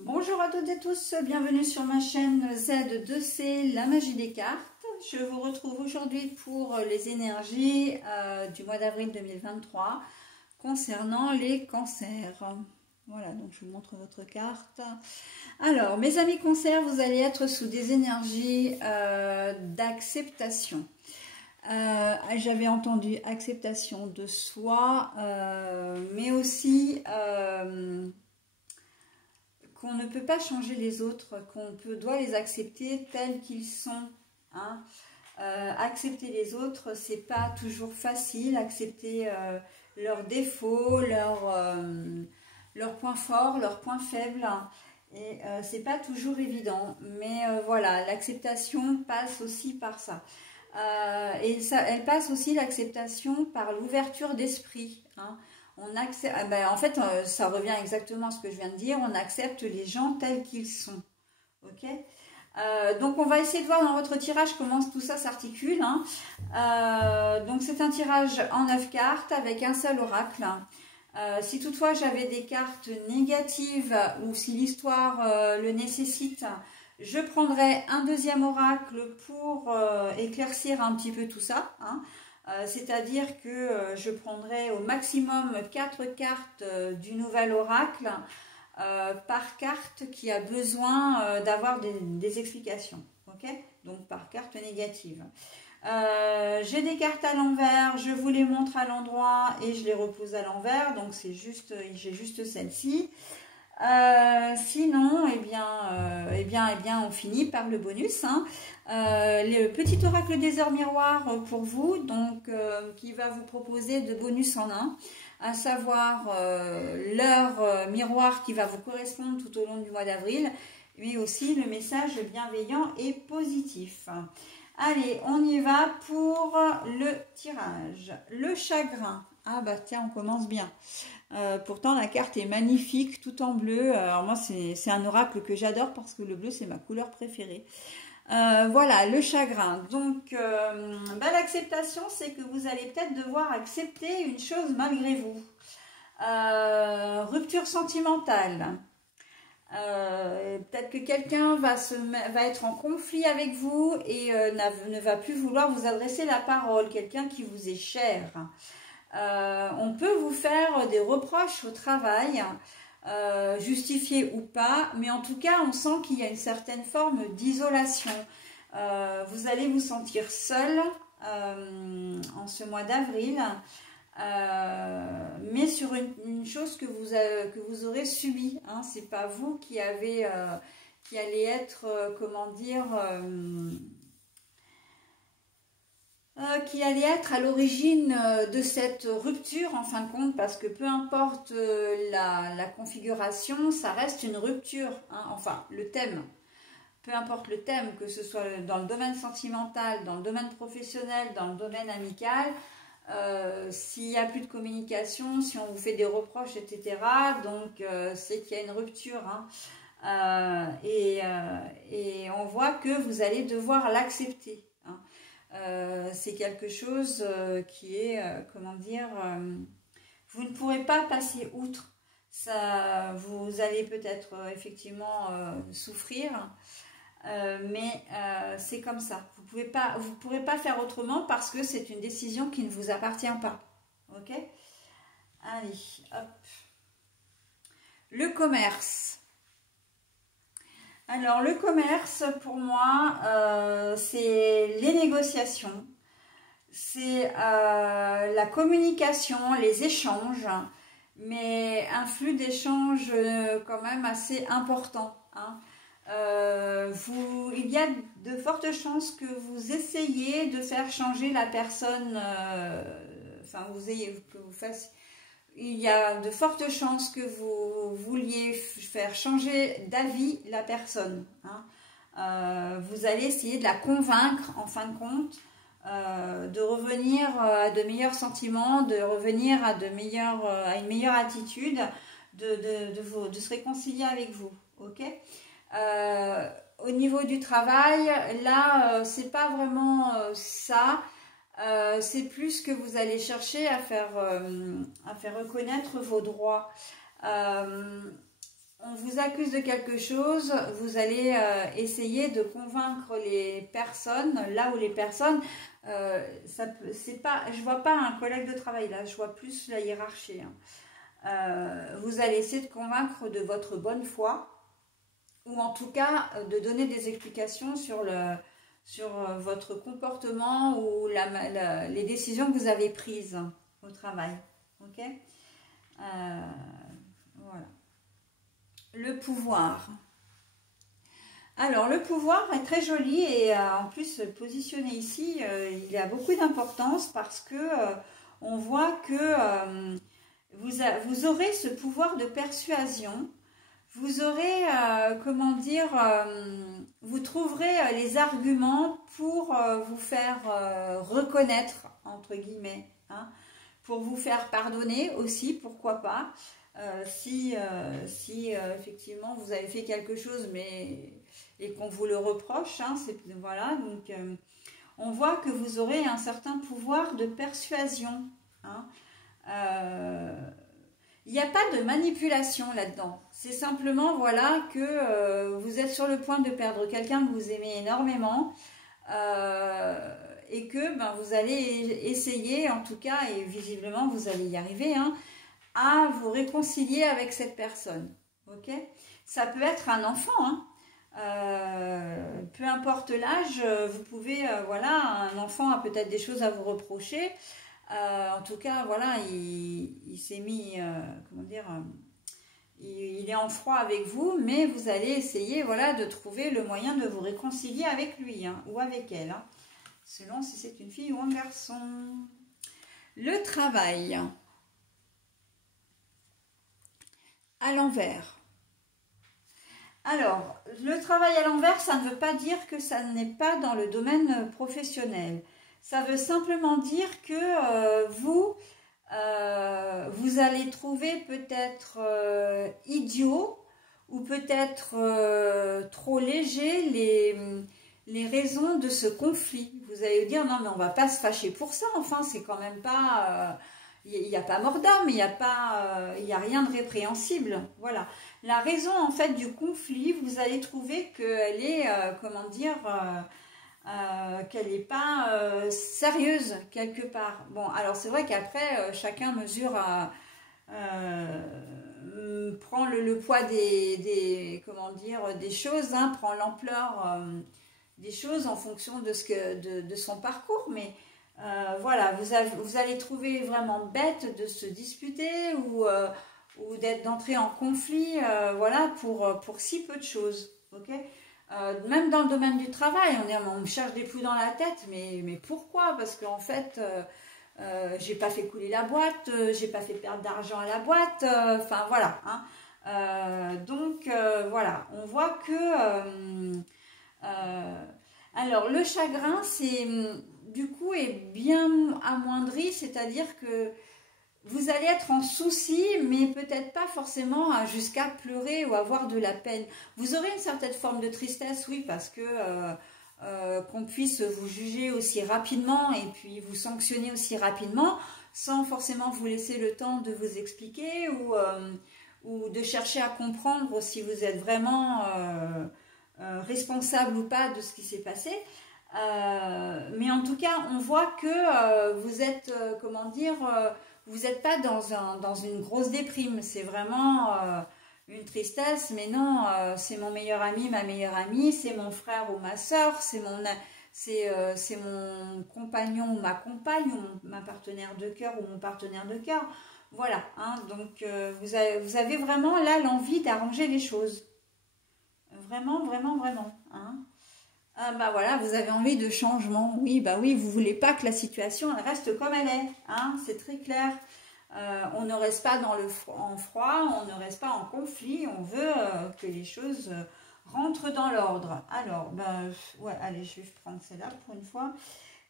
Bonjour à toutes et tous, bienvenue sur ma chaîne Z2C, la magie des cartes. Je vous retrouve aujourd'hui pour les énergies du mois d'avril 2023 concernant les cancers. Voilà, donc je vous montre votre carte. Alors, mes amis cancers, vous allez être sous des énergies d'acceptation. J'avais entendu acceptation de soi, mais aussi qu'on ne peut pas changer les autres, doit les accepter tels qu'ils sont. Hein. Accepter les autres, c'est pas toujours facile. Accepter leurs défauts, leurs points forts, leurs points faibles. Et c'est pas toujours évident. Mais voilà, l'acceptation passe aussi par ça. Elle passe aussi l'acceptation par l'ouverture d'esprit. Hein. On accepte, en fait, ça revient exactement à ce que je viens de dire. On accepte les gens tels qu'ils sont. Ok. Donc, on va essayer de voir dans votre tirage comment tout ça s'articule. Hein. Donc, c'est un tirage en 9 cartes avec un seul oracle. Si toutefois j'avais des cartes négatives ou si l'histoire le nécessite, je prendrai un deuxième oracle pour éclaircir un petit peu tout ça. Hein. C'est-à-dire que je prendrai au maximum 4 cartes du nouvel oracle par carte qui a besoin d'avoir des explications. Okay, donc par carte négative. J'ai des cartes à l'envers, je vous les montre à l'endroit et je les repose à l'envers. Donc c'est juste, j'ai juste celle-ci. Sinon, eh bien, on finit par le bonus. Hein. Le petit oracle des heures miroirs pour vous, donc qui va vous proposer de bonus en un, à savoir l'heure miroir qui va vous correspondre tout au long du mois d'avril, mais aussi le message bienveillant et positif. Allez, on y va pour le tirage. Le chagrin. Ah bah tiens, on commence bien. Pourtant, la carte est magnifique, tout en bleu. Alors moi, c'est un oracle que j'adore parce que le bleu, c'est ma couleur préférée. Voilà, le chagrin. Donc, l'acceptation, c'est que vous allez peut-être devoir accepter une chose malgré vous. Rupture sentimentale. Peut-être que quelqu'un va être en conflit avec vous et ne va plus vouloir vous adresser la parole. Quelqu'un qui vous est cher. On peut vous faire des reproches au travail, justifiés ou pas, mais en tout cas, on sent qu'il y a une certaine forme d'isolation. Vous allez vous sentir seul en ce mois d'avril, mais sur une chose que vous aurez subie. Hein. C'est pas vous qui allez être, comment dire... qui allait être à l'origine de cette rupture en fin de compte, parce que peu importe la configuration, ça reste une rupture, hein, enfin le thème, peu importe le thème, que ce soit dans le domaine sentimental, dans le domaine professionnel, dans le domaine amical, s'il n'y a plus de communication, si on vous fait des reproches, etc., donc c'est qu'il y a une rupture, hein, et on voit que vous allez devoir l'accepter. Hein. C'est quelque chose qui est, comment dire, vous ne pourrez pas passer outre. Ça, vous allez peut-être effectivement souffrir, mais c'est comme ça. Vous pourrez pas faire autrement parce que c'est une décision qui ne vous appartient pas. Ok? Allez, hop. Le commerce. Alors, le commerce, pour moi, c'est les négociations, c'est la communication, les échanges, mais un flux d'échanges quand même assez important. Hein. Il y a de fortes chances que vous essayiez de faire changer la personne, il y a de fortes chances que vous vouliez faire changer d'avis la personne. Hein. Vous allez essayer de la convaincre, en fin de compte, de revenir à de meilleurs sentiments, de revenir à une meilleure attitude, de se réconcilier avec vous. Ok. Au niveau du travail, là, c'est pas vraiment ça. C'est plus que vous allez chercher à faire reconnaître vos droits. on vous accuse de quelque chose, vous allez essayer de convaincre les personnes, là où les personnes, c'est pas, je vois pas un collègue de travail là, je vois plus la hiérarchie. Hein. Vous allez essayer de convaincre de votre bonne foi, ou en tout cas de donner des explications sur votre comportement ou les décisions que vous avez prises au travail. Ok, voilà. Le pouvoir. Alors, le pouvoir est très joli et en plus, positionné ici, il a beaucoup d'importance parce que on voit que vous aurez ce pouvoir de persuasion. Vous aurez, comment dire, vous trouverez les arguments pour vous faire reconnaître, entre guillemets, hein, pour vous faire pardonner aussi, pourquoi pas, si effectivement vous avez fait quelque chose et qu'on vous le reproche, hein, voilà, donc on voit que vous aurez un certain pouvoir de persuasion, hein. Il n'y a pas de manipulation là-dedans. C'est simplement, voilà, que vous êtes sur le point de perdre quelqu'un que vous aimez énormément et que vous allez essayer, en tout cas, et visiblement vous allez y arriver, hein, à vous réconcilier avec cette personne. Ok ? Ça peut être un enfant, hein. Peu importe l'âge, vous pouvez, voilà, un enfant a peut-être des choses à vous reprocher. En tout cas, voilà, il s'est mis, comment dire, il est en froid avec vous, mais vous allez essayer, voilà, de trouver le moyen de vous réconcilier avec lui, hein, ou avec elle, hein, selon si c'est une fille ou un garçon. Le travail. À l'envers. Alors, le travail à l'envers, ça ne veut pas dire que ça n'est pas dans le domaine professionnel. Ça veut simplement dire que vous allez trouver peut-être idiot ou peut-être trop léger les raisons de ce conflit. Vous allez dire non mais on va pas se fâcher pour ça, enfin c'est quand même pas... il n'y a pas mort d'homme, il n'y a rien de répréhensible. Voilà. La raison en fait du conflit, vous allez trouver qu'elle est, comment dire... qu'elle n'est pas sérieuse quelque part. Bon, alors c'est vrai qu'après, chacun mesure prend le poids comment dire, des choses, hein, prend l'ampleur des choses en fonction de son parcours, mais voilà, vous allez trouver vraiment bête de se disputer ou d'entrer en conflit, voilà, pour si peu de choses, ok ? Même dans le domaine du travail, on me cherche des poux dans la tête, mais pourquoi? Parce qu'en fait, j'ai pas fait couler la boîte, j'ai pas fait perdre d'argent à la boîte, enfin voilà. Hein. Donc voilà, on voit que alors le chagrin, du coup est bien amoindri, c'est-à-dire que vous allez être en souci, mais peut-être pas forcément jusqu'à pleurer ou avoir de la peine. Vous aurez une certaine forme de tristesse, oui, parce que qu'on puisse vous juger aussi rapidement et puis vous sanctionner aussi rapidement, sans forcément vous laisser le temps de vous expliquer ou de chercher à comprendre si vous êtes vraiment responsable ou pas de ce qui s'est passé. Mais en tout cas, on voit que vous êtes, comment dire... vous n'êtes pas dans une grosse déprime, c'est vraiment une tristesse, mais non, c'est mon meilleur ami, ma meilleure amie, c'est mon frère ou ma soeur, c'est mon compagnon ou ma compagne, ou ma partenaire de cœur ou mon partenaire de cœur. Voilà, hein, donc vous avez vraiment là l'envie d'arranger les choses. Vraiment, vraiment, vraiment. Hein. Bah voilà, vous avez envie de changement. Oui, bah oui, vous voulez pas que la situation elle reste comme elle est. Hein, c'est très clair. On ne reste pas en froid, on ne reste pas en conflit. On veut que les choses rentrent dans l'ordre. Alors, ben ouais, allez, je vais prendre celle-là pour une fois.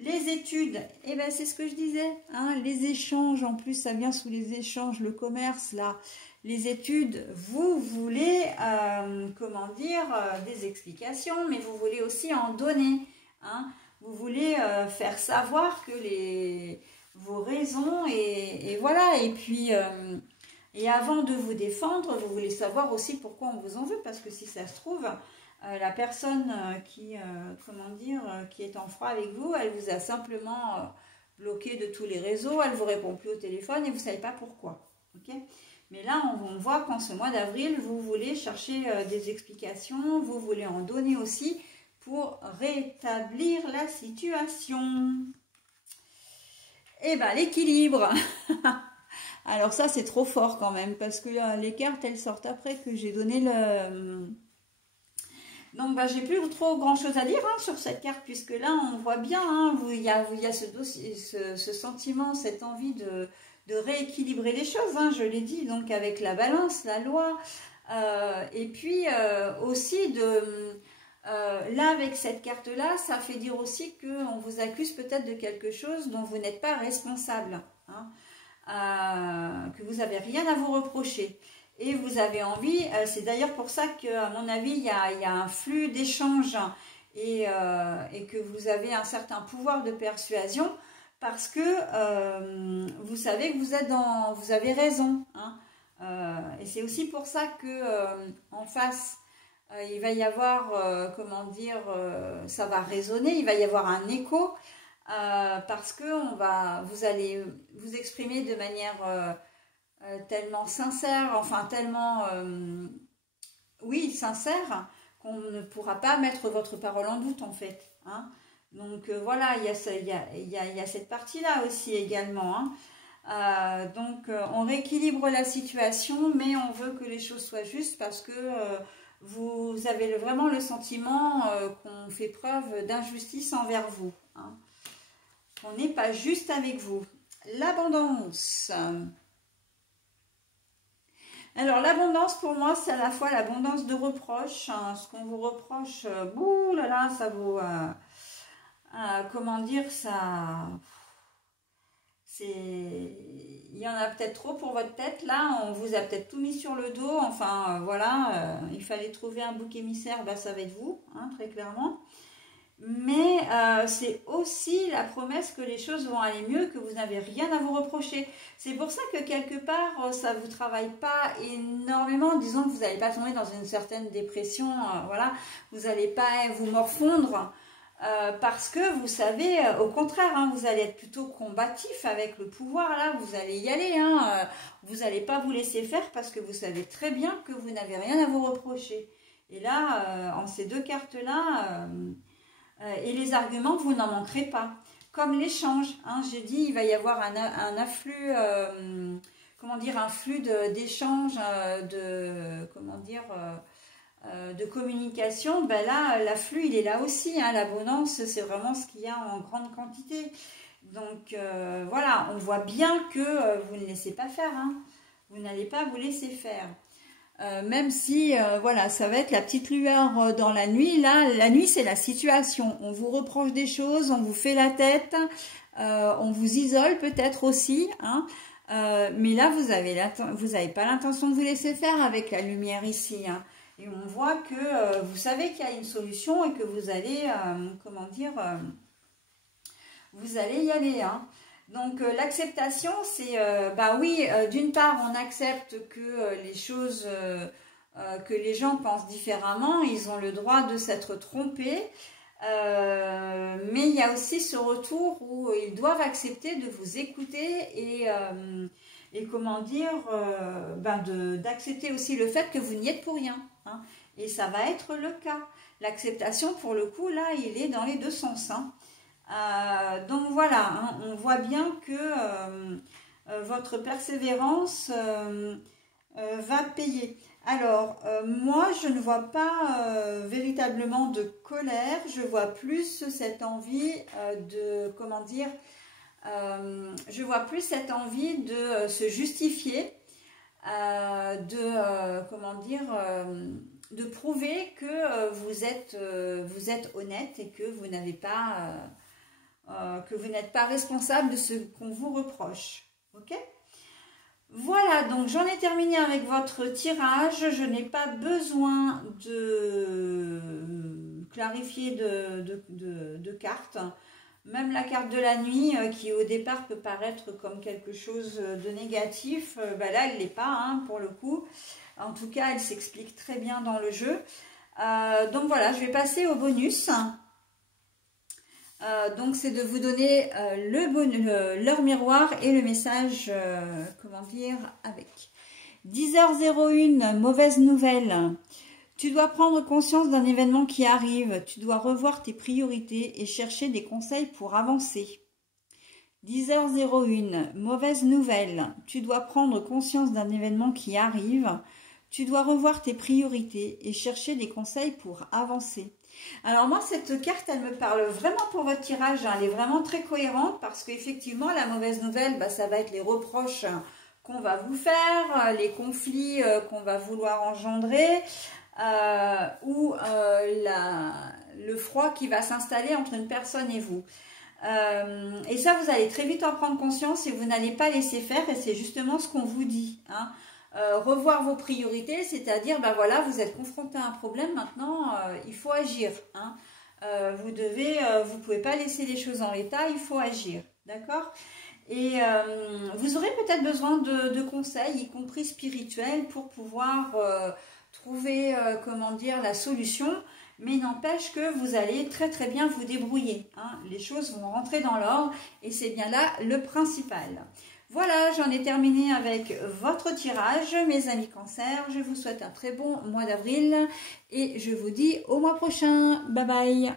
Les études, eh ben c'est ce que je disais. Hein, les échanges, en plus, ça vient sous les échanges, le commerce là. Les études, vous voulez, comment dire, des explications, mais vous voulez aussi en donner. Hein. Vous voulez faire savoir que vos raisons, et voilà. Et puis, Et avant de vous défendre, vous voulez savoir aussi pourquoi on vous en veut, parce que si ça se trouve, la personne comment dire, qui est en froid avec vous, elle vous a simplement bloqué de tous les réseaux, elle ne vous répond plus au téléphone et vous ne savez pas pourquoi. Okay, mais là, on voit qu'en ce mois d'avril, vous voulez chercher des explications, vous voulez en donner aussi pour rétablir la situation. Et bien, l'équilibre. Alors ça, c'est trop fort quand même, parce que les cartes, elles sortent après que j'ai donné le... Donc, bah, j'ai plus trop grand-chose à dire hein, sur cette carte, puisque là, on voit bien, hein, il y a ce sentiment, cette envie de rééquilibrer les choses, hein, je l'ai dit, donc avec la balance, la loi, et puis aussi là, avec cette carte-là, ça fait dire aussi qu'on vous accuse peut-être de quelque chose dont vous n'êtes pas responsable, hein, que vous n'avez rien à vous reprocher. Et vous avez envie, c'est d'ailleurs pour ça qu'à mon avis, il y a un flux d'échanges et que vous avez un certain pouvoir de persuasion parce que vous savez que vous avez raison. Hein. Et c'est aussi pour ça que en face, il va y avoir, comment dire, ça va résonner, il va y avoir un écho parce que vous allez vous exprimer de manière tellement sincère, enfin tellement, oui, sincère, qu'on ne pourra pas mettre votre parole en doute en fait. Hein. Donc voilà, il y a cette partie-là aussi également. Hein. Donc on rééquilibre la situation, mais on veut que les choses soient justes parce que vous avez vraiment le sentiment qu'on fait preuve d'injustice envers vous. Hein. On n'est pas juste avec vous. L'abondance. Alors l'abondance pour moi c'est à la fois l'abondance de reproches, hein, ce qu'on vous reproche, bouh là là, ça vous, comment dire, ça, il y en a peut-être trop pour votre tête là, on vous a peut-être tout mis sur le dos, enfin voilà, il fallait trouver un bouc émissaire, bah, ça va être vous, hein, très clairement. Mais c'est aussi la promesse que les choses vont aller mieux, que vous n'avez rien à vous reprocher. C'est pour ça que quelque part, ça ne vous travaille pas énormément. Disons que vous n'allez pas tomber dans une certaine dépression, voilà. Vous n'allez pas vous morfondre parce que vous savez, au contraire, hein, vous allez être plutôt combatif avec le pouvoir. Là, vous allez y aller. Hein, vous n'allez pas vous laisser faire parce que vous savez très bien que vous n'avez rien à vous reprocher. Et là, en ces deux cartes-là... et les arguments, vous n'en manquerez pas. Comme l'échange, hein, j'ai dit, il va y avoir un afflux, comment dire, un flux d'échange, de communication. Ben là, l'afflux, il est là aussi. Hein, l'abondance, c'est vraiment ce qu'il y a en grande quantité. Donc, voilà, on voit bien que vous ne laissez pas faire. Hein. Vous n'allez pas vous laisser faire. Même si, voilà, ça va être la petite lueur dans la nuit. Là, la nuit, c'est la situation. On vous reproche des choses, on vous fait la tête, on vous isole peut-être aussi. Hein, mais là, vous avez pas l'intention de vous laisser faire avec la lumière ici. Hein, et on voit que vous savez qu'il y a une solution et que vous allez, comment dire, vous allez y aller. Hein. Donc l'acceptation, c'est, bah oui, d'une part, on accepte que les choses, que les gens pensent différemment, ils ont le droit de s'être trompés, mais il y a aussi ce retour où ils doivent accepter de vous écouter et comment dire, d'accepter aussi le fait que vous n'y êtes pour rien. Hein, et ça va être le cas. L'acceptation, pour le coup, là, il est dans les deux sens. Hein. Donc voilà, hein, on voit bien que votre persévérance va payer. Alors, moi, je ne vois pas véritablement de colère, je vois plus cette envie de, comment dire, je vois plus cette envie de se justifier, comment dire, de prouver que vous êtes honnête et que vous n'avez pas... que vous n'êtes pas responsable de ce qu'on vous reproche. Ok ? Voilà, donc j'en ai terminé avec votre tirage. Je n'ai pas besoin de clarifier de cartes. Même la carte de la nuit, qui au départ peut paraître comme quelque chose de négatif, ben là, elle ne l'est pas, hein, pour le coup. En tout cas, elle s'explique très bien dans le jeu. Donc voilà, je vais passer au bonus. Donc c'est de vous donner l'heure miroir et le message, comment dire, avec. 10h01, mauvaise nouvelle. Tu dois prendre conscience d'un événement qui arrive. Tu dois revoir tes priorités et chercher des conseils pour avancer. 10h01, mauvaise nouvelle. Tu dois prendre conscience d'un événement qui arrive. Tu dois revoir tes priorités et chercher des conseils pour avancer. Alors moi, cette carte, elle me parle vraiment pour votre tirage. Hein. Elle est vraiment très cohérente parce qu'effectivement, la mauvaise nouvelle, bah, ça va être les reproches qu'on va vous faire, les conflits qu'on va vouloir engendrer ou le froid qui va s'installer entre une personne et vous. Et ça, vous allez très vite en prendre conscience et vous n'allez pas laisser faire et c'est justement ce qu'on vous dit. Hein. Revoir vos priorités, c'est-à-dire, ben voilà, vous êtes confronté à un problème, maintenant, il faut agir. Hein. Vous pouvez pas laisser les choses en l'état, il faut agir, d'accord? Et vous aurez peut-être besoin de conseils, y compris spirituels, pour pouvoir trouver, comment dire, la solution. Mais n'empêche que vous allez très très bien vous débrouiller. Hein. Les choses vont rentrer dans l'ordre et c'est bien là le principal. Voilà, j'en ai terminé avec votre tirage, mes amis Cancer. Je vous souhaite un très bon mois d'avril et je vous dis au mois prochain. Bye bye.